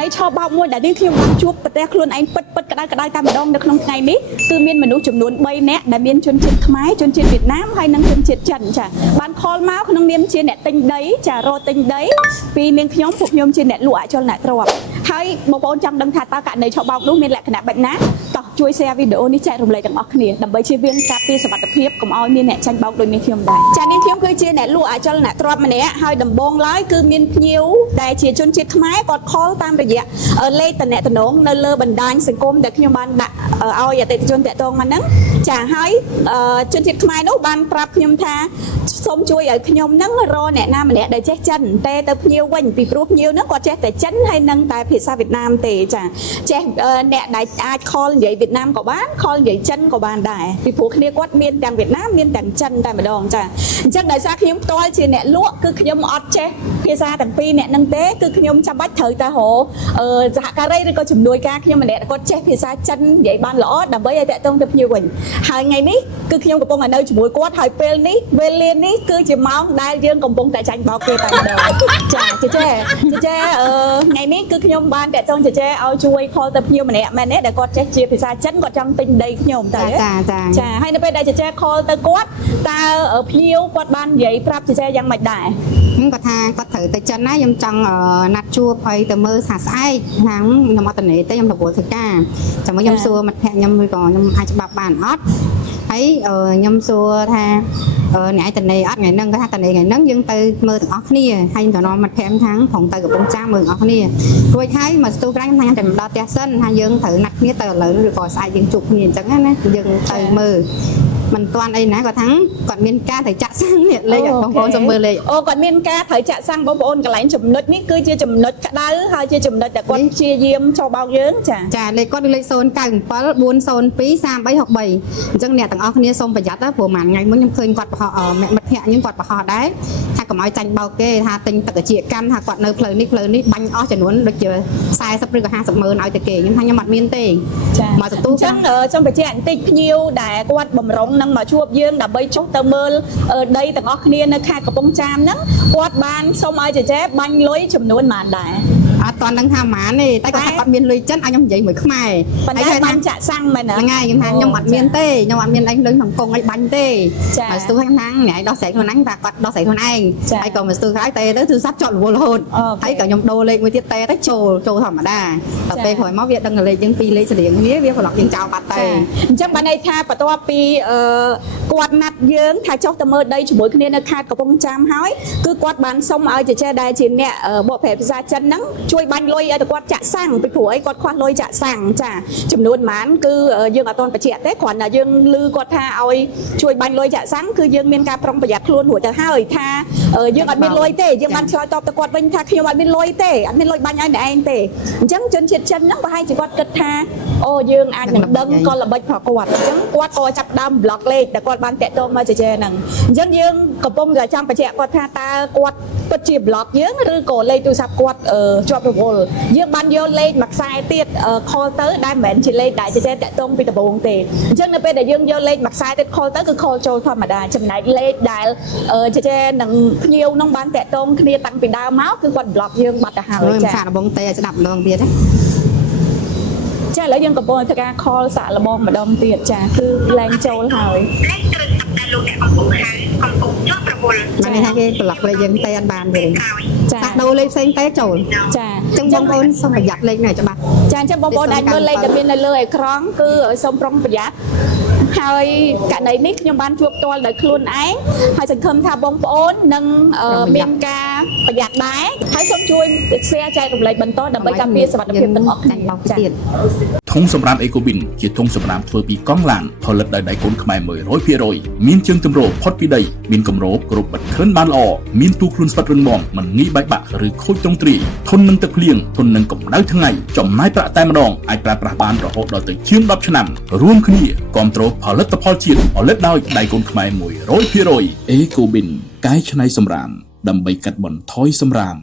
ណីឆោបោកមួយដែលនេះខ្ញុំបានជួបប្រទេសខ្លួនឯងពិតក្តៅតែម្ដងនៅក្នុងថ្ងៃនេះគឺមានមនុស្សចំនួន3នាក់ដែលមានជនជាតិខ្មែរជនជាតិវៀតណាមហើយនិងជនជាតិចិនចាបានខលមកក្នុងនាមជាអ្នកទិញដីចារត់ទិញដីពីនាងខ្ញុំពួកខ្ញុំជាអ្នកលក់អចលនទ្រព្យហើយបងប្អូនចង់ដឹងថាតើករណីឆោបោកនោះមានលក្ខណៈបែបណាតោះជួយ share វីដេអូនេះចែករំលែកទាំងអស់គ្នាដើម្បីជៀសវាងការពារសុវត្ថិភាពកុំឲ្យមានអ្នកចាញ់បោកដូចនាងខ្ញុំដែរចានាងខ្ញុំគឺជាអ្នកលក់អចលនទ្រព្យម្នាក់ហើយដំបូងឡើយគឺមានភ្ញៀវដែលជាជនជាតិខ្មែរគាត់ខលតាមរយៈលេខតំណែងនៅលើបណ្ដាញសង្គមដែលខ្ញុំបានដាក់ឲ្យអតិថិជនតាក់ទងមកហ្នឹងចាហើយជនជាតិខ្មែរនោះបានប្រាប់ខ្ញុំថាសូមជួយឲ្យខ្ញុំហ្នឹងរកអ្នកណាម្នាក់ដែលចេះចិនតែទៅភ្ញៀវវិញពីព្រោះភ្ញៀវហ្នឹងគាត់ចេះតែចិនហើយនឹងតែភាសាវៀតណាមទេចាចេះអ្នកដែលអាចខលនិយាយវៀតណាមក៏បានខលនិយាយចិនក៏បានដែរពីព្រោះគ្នាគាត់មានទាំងវៀតណាមមានទាំងចិនតែម្ដងចាអញ្ចឹងដោយសារខ្ញុំផ្ទាល់ជាអ្នកលក់គឺខ្ញុំអត់ចេះភាសាទាំងពីរអ្នកហ្នឹងទេគឺខ្ញុំចាំបាច់ត្រូវតែរកសហការីឬក៏ជំនួយការខ្ញុំម្នាក់គាត់ចេះភាសាចិននិយាយបានល្អដើម្បីឲ្យតាក់ទងទៅភ្ញៀវវិញហើយថ្ងៃនេះគឺខ្ញុំកំពុងតែនៅជាមួយគាត់ហើយពេលនេះវេលានេះគឺជាម៉ោងដែលយើងកំពុងតែចាញ់បោកគេតែម្ដងចាចេថ្ងៃនេះគឺខ្ញុំបានតាក់ទងចេឲ្យជួយខលទៅភ្ញៀវម្នាក់មែនទេដែលគាត់ចេះជាភាសាចិនគាត់ចង់ទិញដីខ្ញុំតែចាហើយនៅពេលដែលចេខលទៅគាត់តើភ្ញៀវគាត់បាននិយាយប្រាប់ចេយ៉ាងម៉េចដែរគាត់ថាគាត់ត្រូវទៅចិនណាខ្ញុំចង់ណាត់ជួបហើយទៅមើលថាស្អែកខាងខ្ញុំអត់ទៅទេខ្ញុំរវល់ធ្វើការចាំមកខ្ញុំសួរមិត្តភក្តិខ្ញុំឬក៏ខ្ញុំអាចច្បាប់បានអត់ហើយខ្ញុំសួរថាអ្នកឯងតនេអត់ថ្ងៃហ្នឹងគាត់ថាតនេថ្ងៃហ្នឹងយើងទៅមើលទាំងអស់គ្នាហើយទៅនាំមិត្តភក្តិខាងផងទៅកំពង់ចាមមើលទាំងអស់គ្នារួចហើយមកស្ទូក្រាញ់ថាតែដល់ផ្ទះសិនថាយើងត្រូវណាត់គ្នាទៅឥឡូវឬក៏ស្អែកយើងជួបគ្នាអញ្ចឹងណាយើងទៅមើលមិនទាន់អីណាគាត់ថាគាត់មានការត្រូវចាក់សាំងនេះលេខបងប្អូនសូមមើលលេខអូគាត់មានការត្រូវចាក់សាំងបងប្អូនកន្លែងចំណុចនេះគឺជាចំណុចក្តៅហើយជាចំណុចដែលគាត់ព្យាយាមចូលបោកយើងចាលេខគាត់គឺលេខ097 402 3363អញ្ចឹងអ្នកទាំងអស់គ្នាសូមប្រយ័ត្នណាព្រោះមួយថ្ងៃមុនខ្ញុំឃើញគាត់ប្រហោះមិត្តភក្តិខ្ញុំគាត់ប្រហោះដែរថាកុំឲ្យចាញ់បោកគេថាទិញទឹកអាជីវកម្មថាគាត់នៅផ្លូវនេះបាញ់អស់ចំនួនដូចជា40ឬក៏50ម៉ឺនឲ្យទៅគេខ្ញុំថាខ្ញុំអត់មានទេមកទទួលអញ្ចឹងសូមបញ្ជាក់បន្តិចភ្ញៀវដែលគាត់បំរុងនឹងមកជួបយើងដើម្បីចុះទៅមើលដីទាំងអស់គ្នានៅខេត្តកំពង់ចាមហ្នឹងគាត់បានសូមឲ្យចេបាញ់លុយចំនួនប៉ុន្មានដែរអត់តន់ដឹងថាប៉ុន្មានទេតែគាត់ថាគាត់មានលុយចិនឲ្យខ្ញុំនិយាយមួយខ្មែរប៉ុន្តែបានចាក់សាំងមែនហ្នឹងហើយខ្ញុំថាខ្ញុំអត់មានទេខ្ញុំអត់មានអីលុយក្នុងកងអីបាញ់ទេមកស្ទូខ្ញុំថាអ្នកឯងដោះស្រាយខ្លួនឯងថាគាត់ដោះស្រាយខ្លួនឯងហើយក៏មកស្ទូក្រោយទេទៅទូរស័ព្ទចត់រវល់រហូតហើយក៏ខ្ញុំដូរលេខមួយទៀតទេទៅចូលធម្មតាតែពេលក្រោយមកវាដឹងលេខយើងពីរលេខស្រៀងគ្នាវាប្លុកយើងចោលបាត់ទៅអញ្ចឹងបានន័យថាបន្ទាប់ពីគាត់ណាត់យើងថាចុះទៅមើលដីជាមួយគ្នានៅខេត្តកំពង់ចាមហើយគឺគាត់បានសុំឲ្យចេដែលជាអ្នកបកប្រែភាសាចិនហ្នឹងជួយបាញ់លុយឲ្យតែគាត់ចាក់សាំងពីព្រោះអីគាត់ខ្វះលុយចាក់សាំងចាចំនួនប៉ុន្មានគឺយើងអត់ទាន់បញ្ជាក់ទេគ្រាន់តែយើងឮគាត់ថាឲ្យជួយបាញ់លុយចាក់សាំងគឺយើងមានការប្រុងប្រយ័ត្នខ្លួនរួចទៅហើយថាយើងអត់មានលុយទេយើងបានឆ្លើយតបទៅគាត់វិញថាខ្ញុំអត់មានលុយទេអត់មានលុយបាញ់ឲ្យអ្នកឯងទេអញ្ចឹងជនជាតិចិនហ្នឹងប្រហែលជាគាត់គិតថាអូយើងអាចនឹងដឹងកលល្បិចរបស់គាត់អញ្ចឹងគាត់ក៏ចាប់ដើមប្លុកលេខដែលគាត់បានតាក់ទងមកហ្នឹងអញ្ចឹងយើងកំពុងតែចង់បញ្ជាក់គាត់ថាតើគាត់ពិតជាប្លុកយើងឬក៏លេខទូរស័ព្ទគាត់ជាប់រវល់យើងបានយកលេខមួយខ្សែទៀតខលទៅដែលមិនមែនជាលេខដែលចេះតាក់ទងពីដំបូងទេអញ្ចឹងនៅពេលដែលយើងយកលេខមួយខ្សែទៀតខលទៅគឺខលចូលធម្មតាចំណែកលេខដែលចេះនឹងភ្ញៀវនឹងបានតាក់ទងគ្នាតាំងពីដើមមកគឺគាត់ប្លុកយើងបាត់ទៅហើយចាសាកល្បងទេឲ្យស្ដាប់ម្ដងទៀតណាចាឥឡូវយើងកំពុងធ្វើការខលសាកល្បងម្ដងទៀតចាគឺលែងចូលហើយលេខត្រូវតែលោកអ្នកកំពុងហៅកំពុងជាប់រវល់បានថាគេប្លុកលេខយើងទេអត់បានទេចាដូរលេខផ្សេងទេចូលចាអញ្ចឹងបងប្អូនសូមប្រយ័ត្នលេខនេះច្បាស់ចាអញ្ចឹងបងប្អូនអាចមើលលេខដែលមាននៅលើអេក្រង់គឺសូមប្រុងប្រយ័ត្នហើយករណីនេះខ្ញុំបានជួបផ្ទាល់ដោយខ្លួនឯងហើយសង្ឃឹមថាបងប្អូននឹងមានការប្រយ័ត្នដែរហើយសូមជួយ share ចែករំលែកបន្តដើម្បីការពារសុវត្ថិភាពទាំងអស់គ្នាទៀតធុងសម្រាប់អេកូប៊ីនជាធុងសម្រាប់ធ្វើពីកង់ឡានផលិតដោយដៃគូនខ្មែរ 100% មានជើងទម្រផុតពីដីមានគម្របគ្រប់បិទក្លិនបានល្អមានទូខ្លួនស្វិតរឹងមាំមិនងាយបែកបាក់ឬខូចទ្រង់ទ្រាយធន់នឹងទឹកភ្លៀងធន់នឹងកម្ដៅថ្ងៃចំណាយប្រាក់តែម្ដងអាចប្រើប្រាស់បានរហូតដល់ទៅជាង10ឆ្នាំរួមគ្នាគ្រប់គ្រងផលិតផលជាតិផលិតដោយដៃគូនខ្មែរ 100% អេកូប៊ីនកែច្នៃសម្រាមដើម្បីកាត់បន្ថយសម្រាម